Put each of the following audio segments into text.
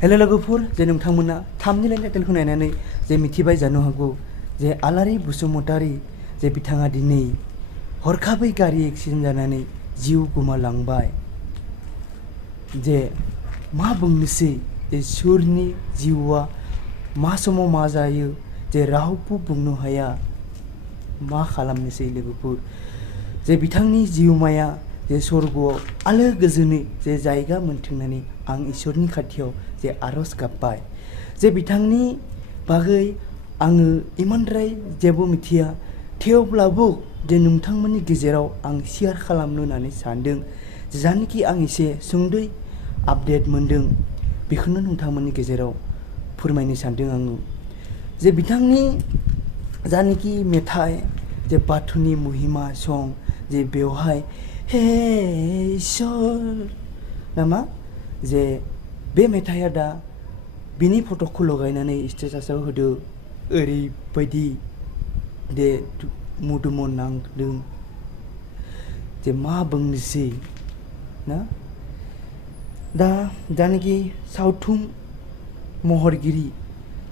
Hello लोगोफोर जे नोंथांमोना थामनि टाइटेलखौ नायनानै जे मिथिबाय जानो हागौ जे आलारि बसुमतारी जे बिथाङा दिनै हरखाबै गारि एक्सिडेन्ट जानानै जिउ गोमालांबाय। जे मा बुंनोसै जे सोरनि जिउआ मा समाव मा जायो जे रावबो बुंनो हाया। मा खालामनोसै लोगोफोर जे बिथांनि जिउमाया जे स्वर्गआव आलो गोजोनै जे जायगा मोनथोंनानै आं इसोरनि खाथियाव जे आरज गाबबाय। जे बिथांनि बागै आङो इमानद्राय जेबो मिथिया, थेवब्लाबो जे नोंथांमोननि गेजेराव आं शेयार खालामनो होननानै सानदों। जानाखि आं एसे सुंद'यै आपडेट मोनदों बेखौनो नोंथांमोननि गेजेराव फोरमायनो सानदों आङो। जे बिथांनि जानाखि मेथाइ जे बाथौनि महिमा सं जे बेवहाय हे इसोर नामा जे बे मेथाइआ दा बिनि फट'खौ लगायनानै स्टेटासआव होदो। ओरैबायदि दे मोदोमाव नांदों जे मा बुंनोसै ना। दा जानाखि सावथुन महरगिरि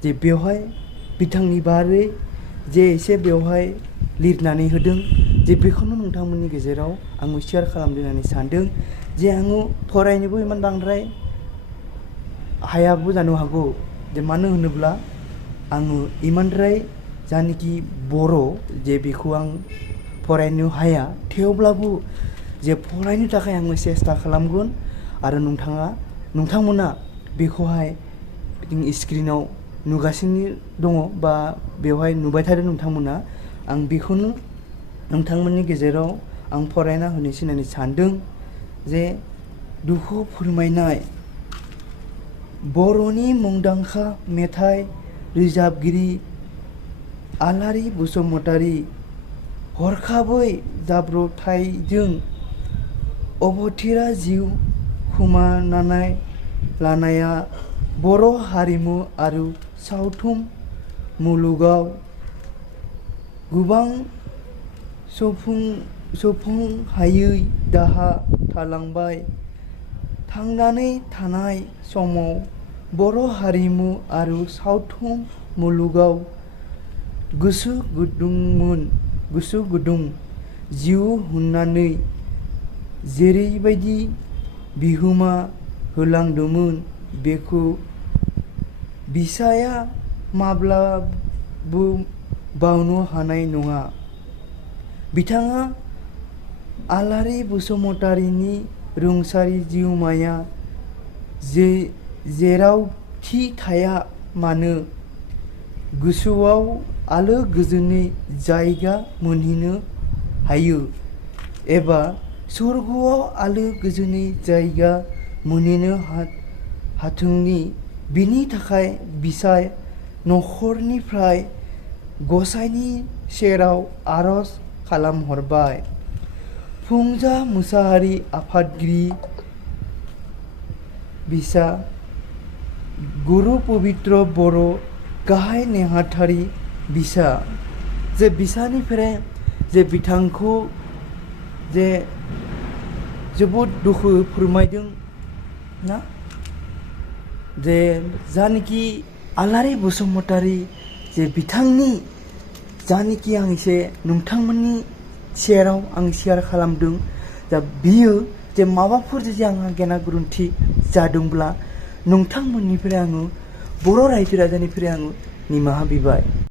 जे बेवहाय बिथांनि बारै जे एसे बेवहाय लिरनानै होदों जे बेखौनो नोंथांमोननि गेजेराव आङो शेयार खालामनो होननानै सानदों। जे आङो फरायनोबो इमान बांद्राय हायाबो जानो हागौ, जे मानो होनोब्ला आङो इमानद्राय जानाखि बर' जे बेखौ आं फरायनो हाया, थेवब्लाबो जे फरायनो थाखाय आङो सेस्था खालामगोन। आरो नोंथांमोना बेखौहाय स्क्रिनाव नुगासिनो दङ बा बेवहाय नुबाय थादों नोंथांमोना। आं बेखौनो नोंथांमोननि गेजेराव आं फरायना होनोसै होननानै सानदों। जे दुखु फोरमायनाय बर'नि मुंदांखा मेथाइ रोजाबगिरि आलारि बसुमतारी हरखाबै जाब्रबथायजों अबथिरा जिउ खोमानानै लानाया बर' हारिमु आरो सावथुन मुलुगाव गोबां सफुंहायै दाहा थालांबाय। थांनानै थानाय समाव बर' हारिमु आरो सावथुन मुलुगाव गोसो गुदुं जिउ होनानै जेरैबायदि बिहोमा होलांदोंमोन बेखौ बिसाया माब्लाबो बावनो हानाय नङा। बिथाङा आलारि बसुमतारीनि रुंसारि जिउमाया जेरावखि थाया मानो गोसोआव आलो गोजोनै जायगा मोनहैनो हायो एबा स्वर्गआव आलो गोजोनै जायगा मोनहैनो हाथोंनि बिनि थाखाय बिसाय नखरनिफ्राय गसाइनि सेराव आरज खालामहरबाय। फुंजा मुसाहारि आफादगिरि बिसा गुरु पबित्र बर' गाहाय नेहाथारि बिसा जे बिसानिफ्राय जे बिथांखौ जे जोबोद दुखु फोरमायदों ना। जे जानाखि आलारि बसुमतारी जे बिथांनि जानाखि आं एसे नोंथांमोननि सेराव आं शेयार खालामदों। दा बियो जे माबाफोर जुदि आंहा गेना गोरोन्थि जादोंब्ला नोंथांमोननिफ्राय आङो बर' रायजो राजानिफ्राय आङो निमाहा बिबाय।